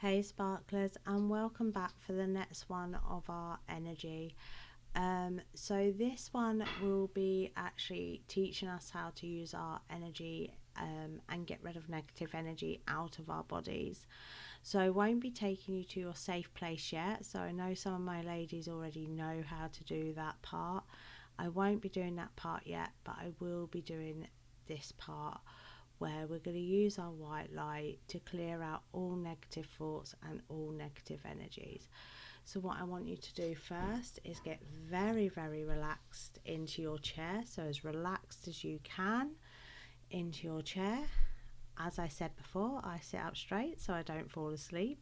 Hey sparklers, and welcome back for the next one of our energy. So this one will be actually teaching us how to use our energy and get rid of negative energy out of our bodies. So I won't be taking you to your safe place yet. So I know some of my ladies already know how to do that part. I won't be doing that part yet, but I will be doing this part where we're going to use our white light to clear out all negative thoughts and all negative energies. So what I want you to do first is get very, very relaxed into your chair. So as relaxed as you can into your chair. As I said before, I sit up straight so I don't fall asleep.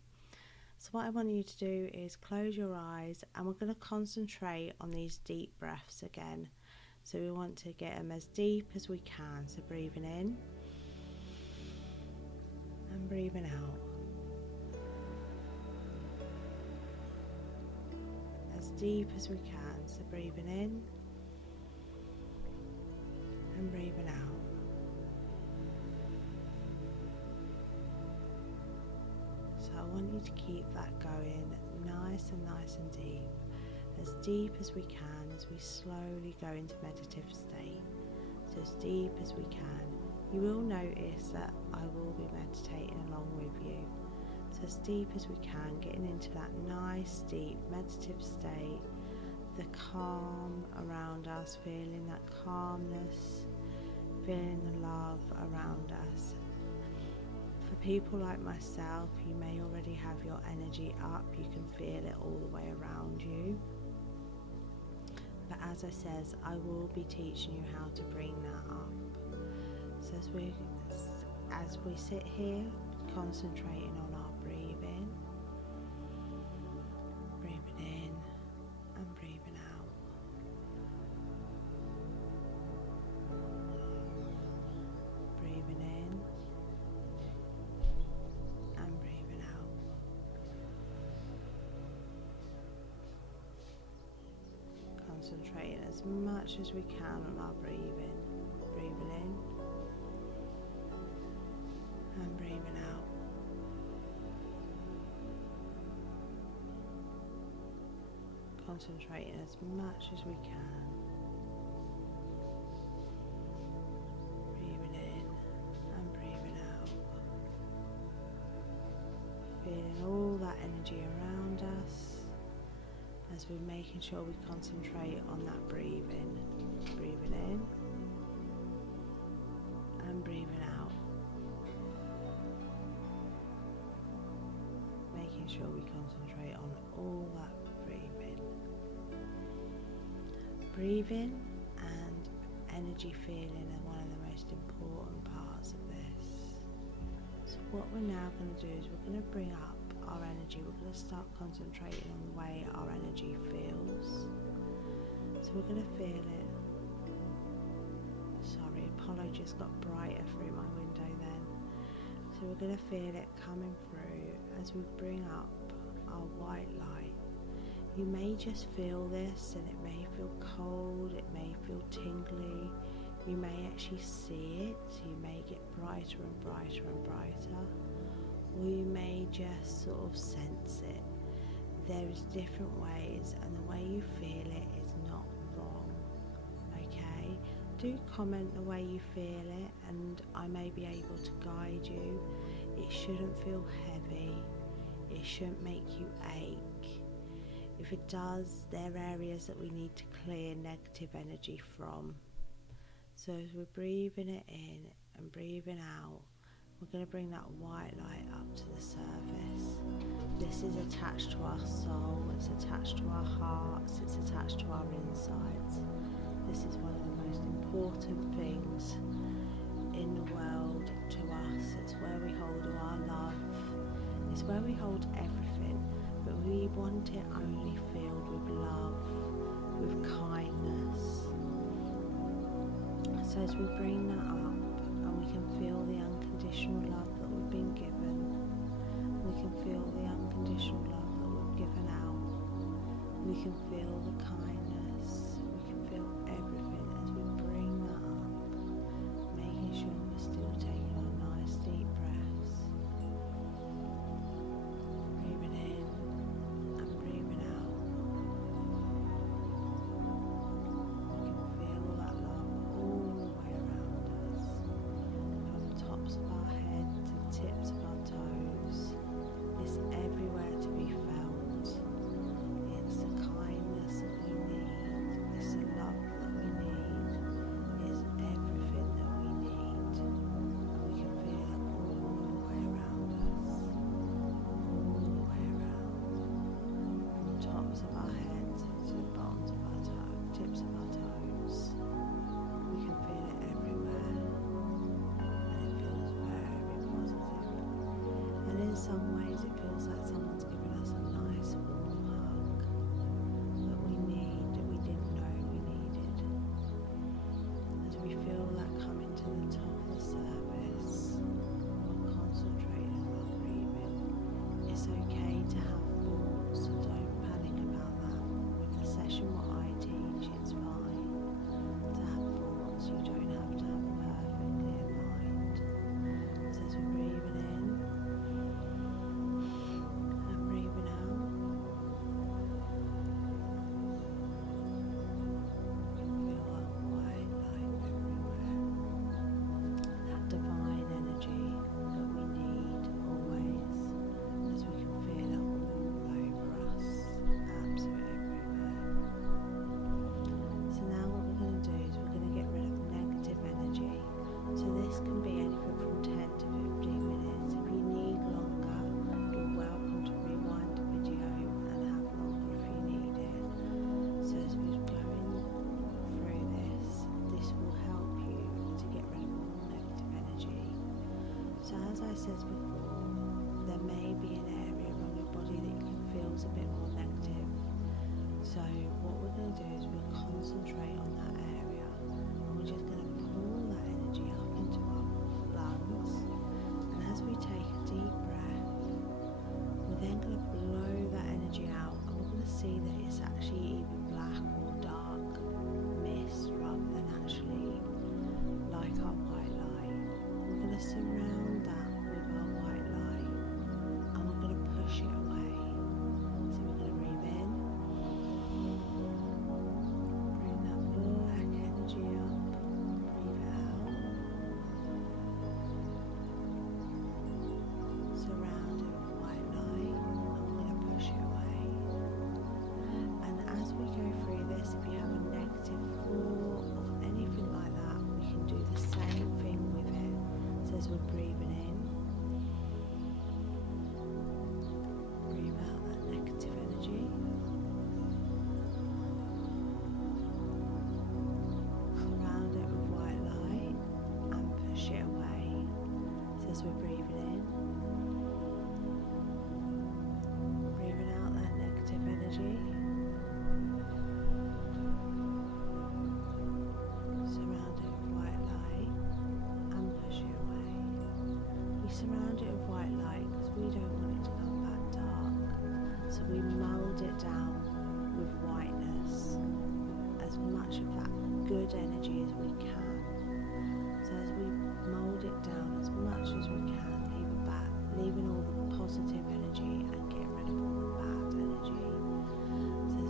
So what I want you to do is close your eyes, and we're going to concentrate on these deep breaths again. So we want to get them as deep as we can. So breathing in and breathing out. As deep as we can. So breathing in and breathing out. So I want you to keep that going nice and deep. As deep as we can as we slowly go into meditative state. So as deep as we can. You will notice that I will be meditating along with you. So as deep as we can, getting into that nice deep meditative state, the calm around us, feeling that calmness, feeling the love around us. For people like myself, you may already have your energy up, you can feel it all the way around you. But as I says, I will be teaching you how to bring that up. So as we sit here, concentrating on our breathing in and breathing out. Breathing in and breathing out. Concentrating as much as we can on our breathing. Breathing in and breathing out. Concentrating as much as we can. Breathing in and breathing out. Feeling all that energy around us as we're making sure we concentrate on that breathing. Breathing in and breathing out. Making sure we concentrate on all that breathing. Breathing and energy feeling are one of the most important parts of this. So what we're now going to do is we're going to bring up our energy. We're going to start concentrating on the way our energy feels. So we're going to feel it. Sorry, Apollo just got brighter through my window then. So we're going to feel it coming through as we bring up our white light. You may just feel this, and it may feel cold, it may feel tingly, you may actually see it, so you may get brighter and brighter and brighter, or you may just sort of sense it. There's different ways, and the way you feel it is not wrong, okay? Do comment the way you feel it, and I may be able to guide you. It shouldn't feel heavy, it shouldn't make you ache. If it does, there are areas that we need to clear negative energy from. So as we're breathing it in and breathing out, we're going to bring that white light up to the surface. This is attached to our soul, it's attached to our hearts, it's attached to our insides. This is one of the most important things in the world to us. It's where we hold all our love, it's where we hold everything, but we want it only filled with love, with kindness. So as we bring that up, and we can feel the unconditional love that we've been given, we can feel the unconditional love that we've given out, we can feel the kindness, we can feel everything as we bring that up, making sure we're still taking our nice deep breaths. some ways it feels like someone's given us a nice warm hug that we didn't know we needed. As we feel that coming to the top of the surface, we're concentrating on our breathing. It's okay to have thoughts, so don't panic about that. With the session what I teach, it's fine to have thoughts. You don't have to have a perfect clear mind. So as we're breathing in and breathing out, you can feel that white light everywhere, that divine energy that we need always, as we can feel it all over us, absolutely everywhere. So now what we're going to do is we're going to get rid of negative energy. So this can be anything from 10 to 15 minutes. If you need longer, you're welcome to rewind the video and have longer if you need it. So as we're going through this will help you to get rid of all negative energy. So as I said before, there may be an area on your body that you can feel is a bit more negative. So what we're going to do is we'll concentrate on that area, and we're just going to pull that energy up into our lungs. And as we take a deep breath, we're then going to blow that energy out, and we're going to see that it's actually either black or dark mist rather than actually like our white light. We're going to surround that with our white light, and we're going to push it away. So we're going to breathe in, bring that black energy up, breathe it out, surround it with white light, and we're going to push it away. And as we go through this, if you have a negative thought or anything like that, we can do the same thing with it. So as we're breathing in, breathe out that negative energy, surround it with white light and push it away. So as we're breathing in, breathing out that negative energy, surround it with white light and push it away. We surround it with white light because we don't want it to come back dark. So we mould it down with whiteness, as much of that good energy as we can. So as we mould it down as much as we can, leaving all the positive energy and getting rid of all the bad energy. So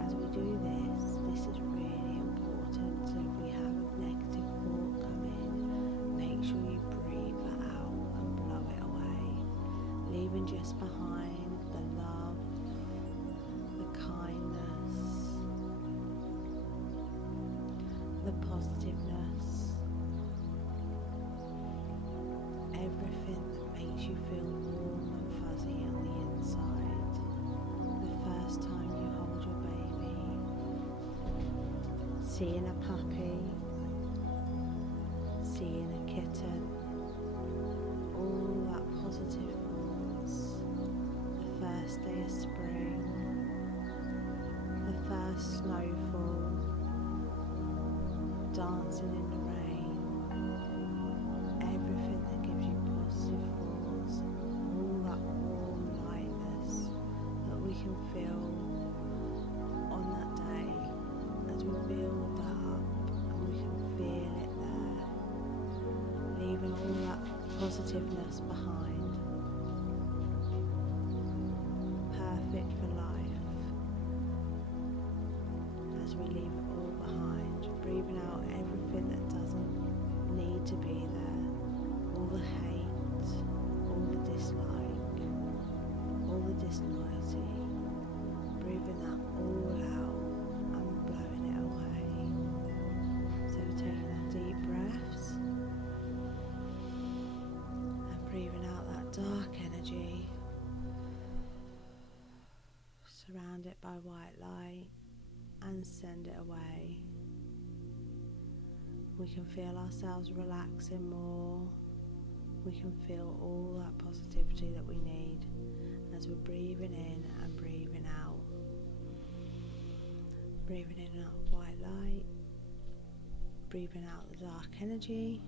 as we do this is really important. So if we have a negative thought come in, make sure you breathe that out and blow it away, leaving just behind the love, the kindness, the positiveness, everything that makes you feel warm and fuzzy on the inside. The first time you hold your baby, seeing a puppy, seeing a kitten, all that positive thoughts, the first day of spring, the first snowfall, dancing in the rain, everything that gives you positive thoughts, all that warm lightness that we can feel on that day. As we build that up and we can feel it there, leaving all that positiveness behind, perfect for life. As we leave it all behind, breathing out everything that doesn't need to be there, all the hate, all the dislike, all the disloyalty, breathing that all out and blowing it away. So taking the deep breaths and breathing out that dark energy, surround it by white light and send it away. We can feel ourselves relaxing more. we can feel all that positivity that we need as we're breathing in and breathing out. Breathing in that white light, breathing out the dark energy,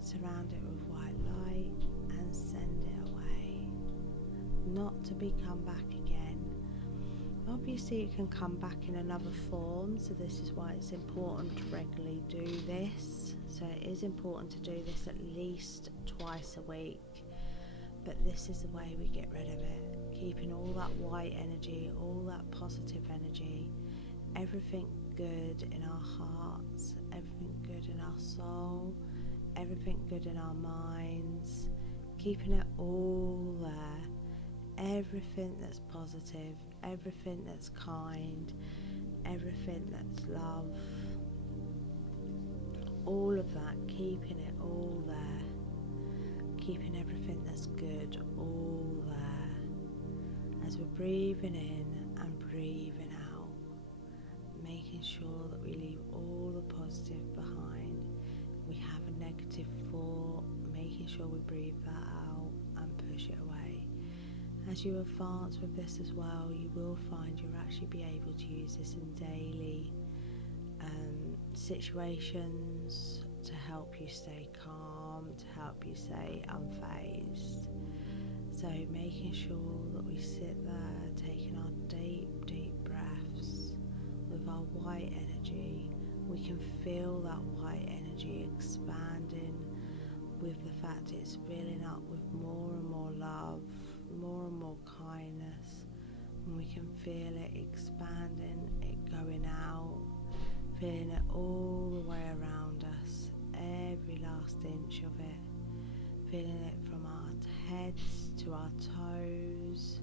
surround it with white light and send it away, not to be come back again. Obviously it can come back in another form, so this is why it's important to regularly do this. So it is important to do this at least twice a week, but this is the way we get rid of it, keeping all that white energy, all that positive energy, everything good in our hearts, everything good in our soul, everything good in our minds, keeping it all there, everything that's positive, everything that's kind, everything that's love, all of that, keeping it all there, keeping everything that's good all there, as we're breathing in and breathing out, making sure that we leave all the positive behind. We have a negative thought, making sure we breathe that out and push it away. As you advance with this as well, you will find you'll actually be able to use this in daily situations to help you stay calm, to help you stay unfazed. So making sure that we sit there, taking our deep, deep breaths with our white energy. We can feel that white energy expanding with the fact it's filling up with more and more love, more and more kindness, and we can feel it expanding, it going out, feeling it all the way around us, every last inch of it, feeling it from our heads to our toes.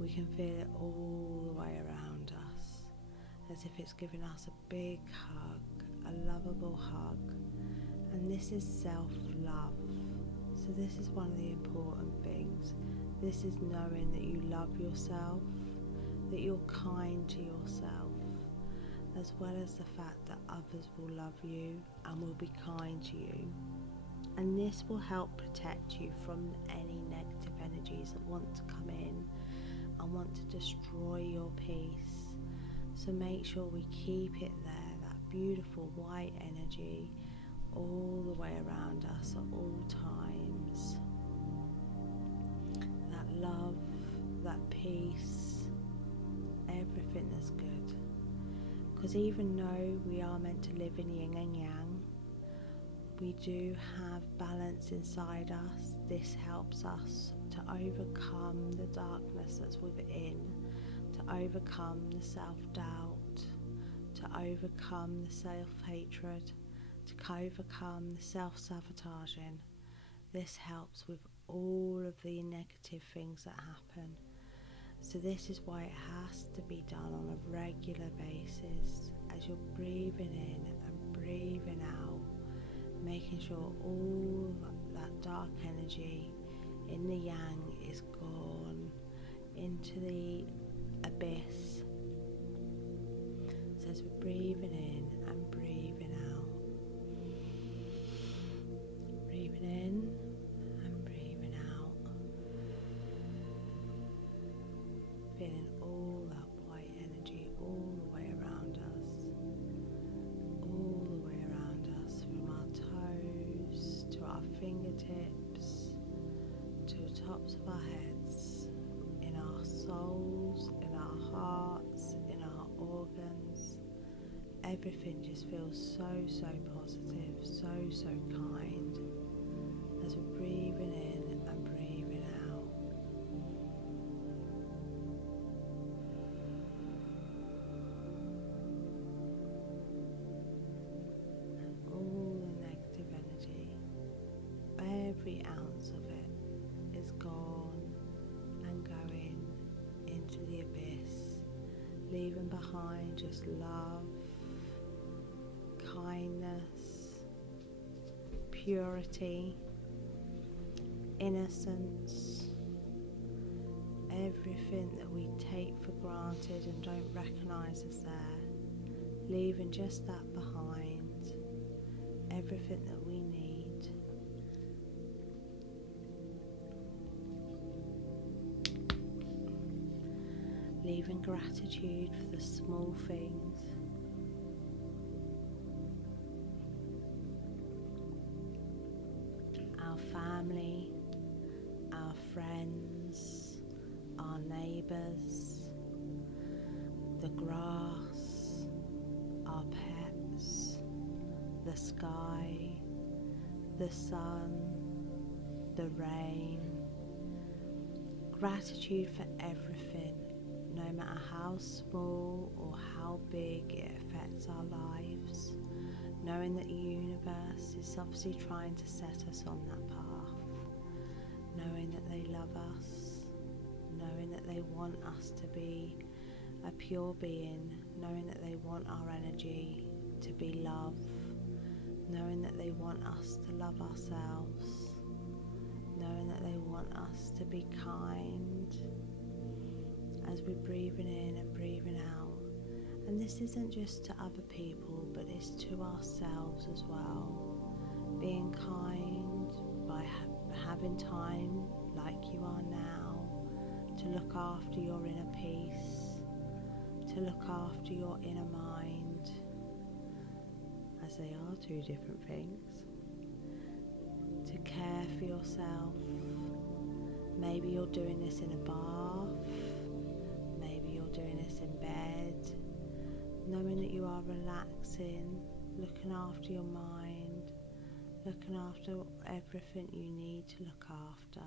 We can feel it all the way around us, as if it's giving us a big hug, a lovable hug. And this is self-love. So this is one of the important things. This is knowing that you love yourself, that you're kind to yourself, as well as the fact that others will love you and will be kind to you. And this will help protect you from any negative energies that want to come in and want to destroy your peace. So make sure we keep it there, that beautiful white energy, all the way around us at all times. That love, that peace, everything that's good. Because even though we are meant to live in yin and yang, we do have balance inside us. This helps us to overcome the darkness that's within, to overcome the self-doubt, to overcome the self-hatred, to overcome the self-sabotaging. This helps with all of the negative things that happen. So this is why it has to be done on a regular basis, as you're breathing in and breathing out, making sure all that dark energy in the yang is gone into the abyss. So as we're breathing in and breathing out, breathing in and breathing out, feeling all that white energy all the way around us, all the way around us, from our toes to our fingertips to the tops of our heads, in our souls, in our hearts, in our organs. Everything just feels so, so positive, so, so kind, as we're breathing in and breathing out. And all the negative energy, every ounce of it, is gone and going into the abyss, leaving behind just love, kindness, purity, innocence, everything that we take for granted and don't recognise as there, leaving just that behind, everything that we need, even gratitude for the small things. Our family, our friends, our neighbours, the grass, our pets, the sky, the sun, the rain. Gratitude for everything, no matter how small or how big it affects our lives, knowing that the universe is obviously trying to set us on that path, knowing that they love us, knowing that they want us to be a pure being, knowing that they want our energy to be love, knowing that they want us to love ourselves, knowing that they want us to be kind as we're breathing in and breathing out. And this isn't just to other people, but it's to ourselves as well. Being kind by having time like you are now to look after your inner peace, to look after your inner mind, as they are two different things. To care for yourself. Maybe you're doing this in a bath, maybe you're doing this in bed, knowing that you are relaxing, looking after your mind, looking after everything you need to look after.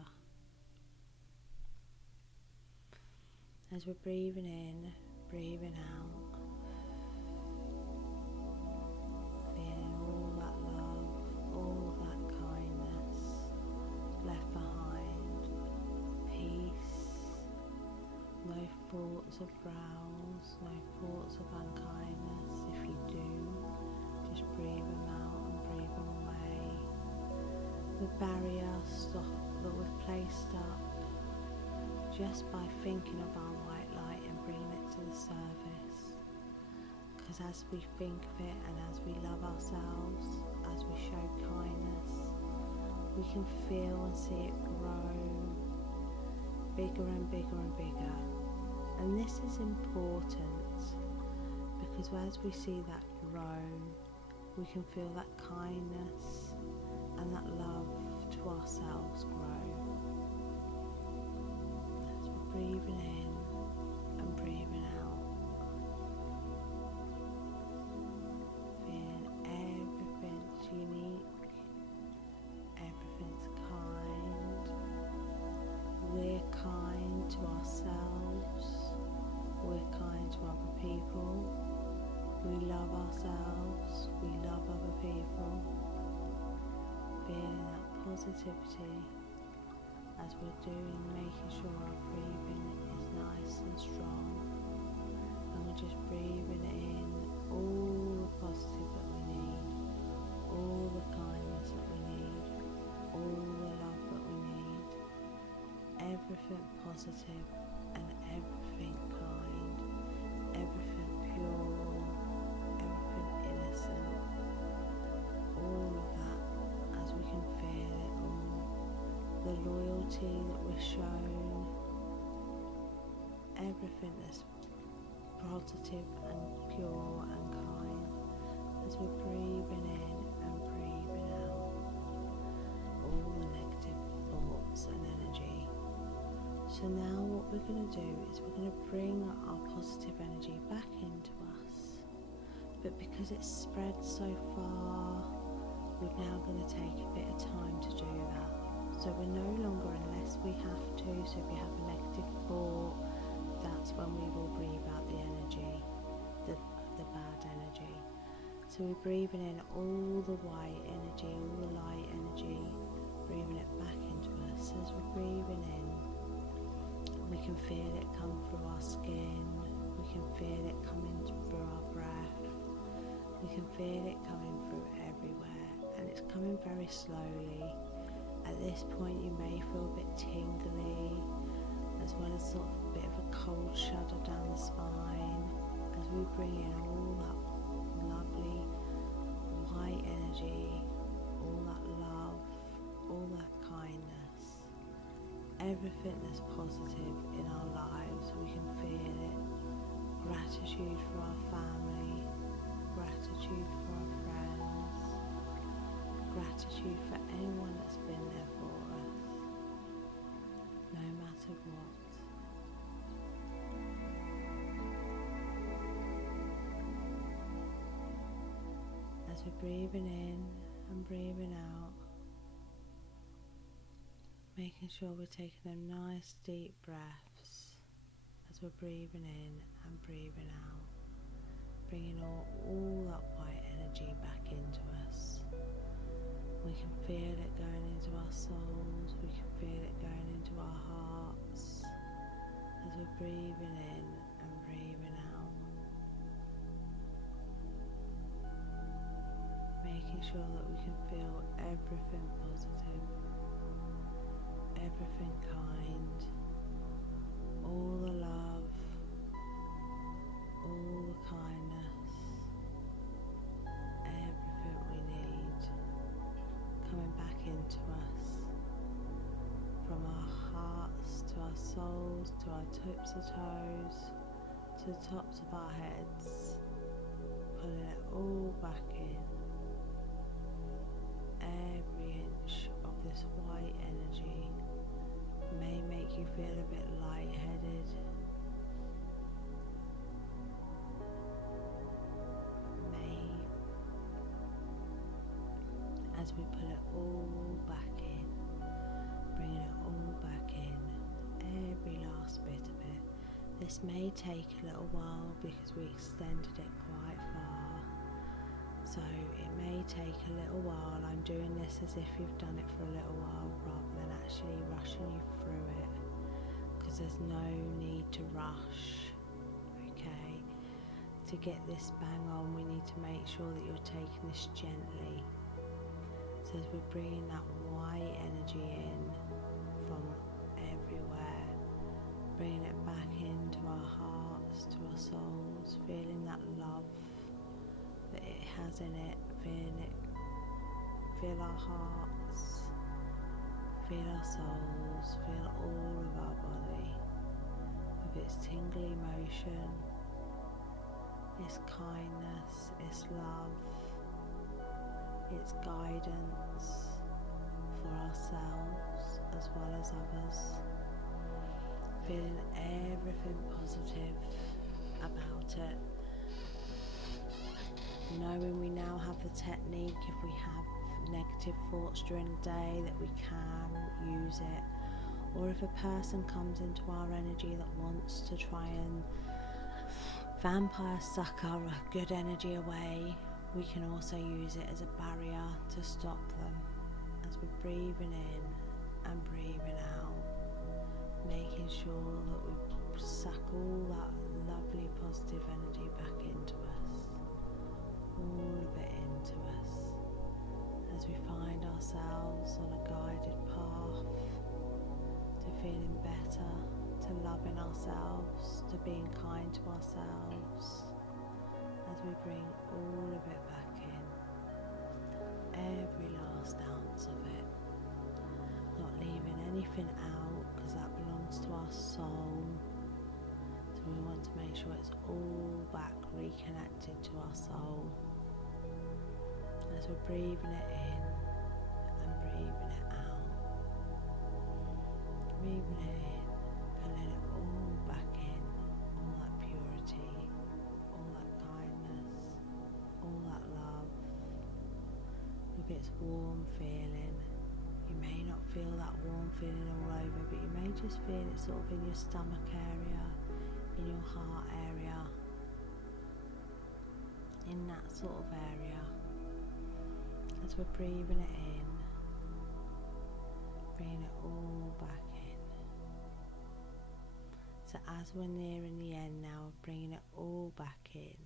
As we're breathing in, breathing out, feeling all that love, all that kindness left behind, peace, no thoughts of growls, no thoughts of unkindness. If you do, just breathe them out and breathe them away. The barrier that we've placed up just by thinking of our white light and bringing it to the surface. Because as we think of it and as we love ourselves, as we show kindness, we can feel and see it grow bigger and bigger and bigger. And this is important because as we see that grow, we can feel that kindness and that love to ourselves grow. As we're breathing in and breathing out, feeling everything's unique, everything's kind. We're kind to ourselves, we're kind to other people, we love ourselves, we love other people. Feeling that positivity as we're doing, making sure our breathing is nice and strong, and we're just breathing in all the positive that we need, all the kindness that we need, all the love that we need, everything positive and everything kind, everything pure, everything innocent, all of that as we can feel it all, the loyalty that we're shown, everything that's positive and pure and kind as we're breathing in and breathing out all the negative thoughts and energy. So now what we're going to do is we're going to bring our positive energy back into us, but because it's spread so far, we're now going to take a bit of time to do that. So we're no longer, unless we have to, so if you have a negative thought, that's when we will breathe out the energy, the bad energy. So we're breathing in all the white energy, all the light energy, breathing it back into us. As we're breathing in, we can feel it come through our skin, we can feel it coming through our breath, we can feel it coming through everywhere, and it's coming very slowly. At this point you may feel a bit tingly, as well as sort of a bit of a cold shudder down the spine, as we bring in all that lovely white energy, all that love, all that kindness, everything that's positive in our lives so we can feel it. Gratitude for our family, gratitude for our friends, gratitude for anyone that's been there for us, no matter what. As we're breathing in and breathing out, making sure we're taking them nice deep breaths as we're breathing in and breathing out, bringing all that white energy back into us. We can feel it going into our souls, we can feel it going into our hearts as we're breathing in and breathing out. Making sure that we can feel everything positive, everything kind, all the love, all the kindness, everything we need coming back into us, from our hearts to our souls, to our tips of toes, to the tops of our heads, pulling it all back in. Every inch of this white energy may make you feel a bit lightheaded, as we pull it all back in, bringing it all back in, every last bit of it. This may take a little while because we extended it quite far, so it may take a little while. I'm doing this as if you've done it for a little while rather than actually rushing you through it, because there's no need to rush, okay? To get this bang on, we need to make sure that you're taking this gently. So as we're bringing that white energy in from everywhere, bringing it back into our hearts, to our souls, feeling that love that it has in it, feel our hearts, feel our souls, feel all of our body with its tingly motion, its kindness, its love, its guidance for ourselves as well as others, feeling everything positive about it, knowing we now have the technique if we have negative thoughts during the day that we can use it, or if a person comes into our energy that wants to try and vampire suck our good energy away, we can also use it as a barrier to stop them as we're breathing in and breathing out, making sure that we suck all that lovely positive energy back into us, all of it into us, as we find ourselves on a guided path to feeling better, to loving ourselves, to being kind to ourselves, as we bring all of it back in, every last ounce of it, not leaving anything out because that belongs to our soul. So we want to make sure it's all back reconnected to our soul, as we're breathing it in and breathing it out, breathing it in, pulling it all back in, all that purity, all that kindness, all that love, with its warm feeling. You may not feel that warm feeling all over, but you may just feel it sort of in your stomach area, in your heart area, in that sort of area, as we're breathing it in, bringing it all back in. So as we're nearing the end now of bringing it all back in,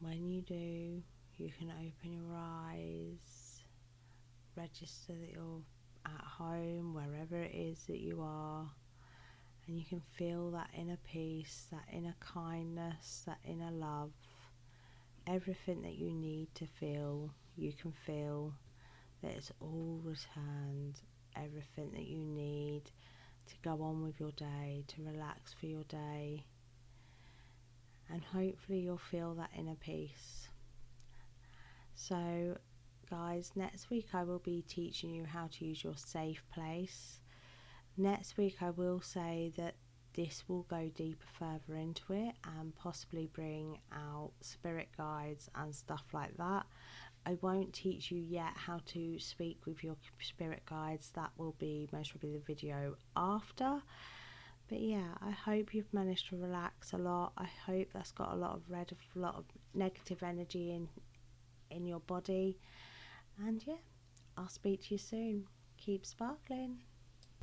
when you do, you can open your eyes, register that you're at home, wherever it is that you are, and you can feel that inner peace, that inner kindness, that inner love, everything that you need to feel, you can feel that it's all returned, everything that you need to go on with your day, to relax for your day, and hopefully you'll feel that inner peace. So guys, next week I will be teaching you how to use your safe place. Next week I will say that this will go deeper further into it and possibly bring out spirit guides and stuff like that. I won't teach you yet how to speak with your spirit guides. That will be most probably the video after. But yeah, I hope you've managed to relax a lot. I hope that's got a lot of negative energy in your body. And yeah, I'll speak to you soon. Keep sparkling.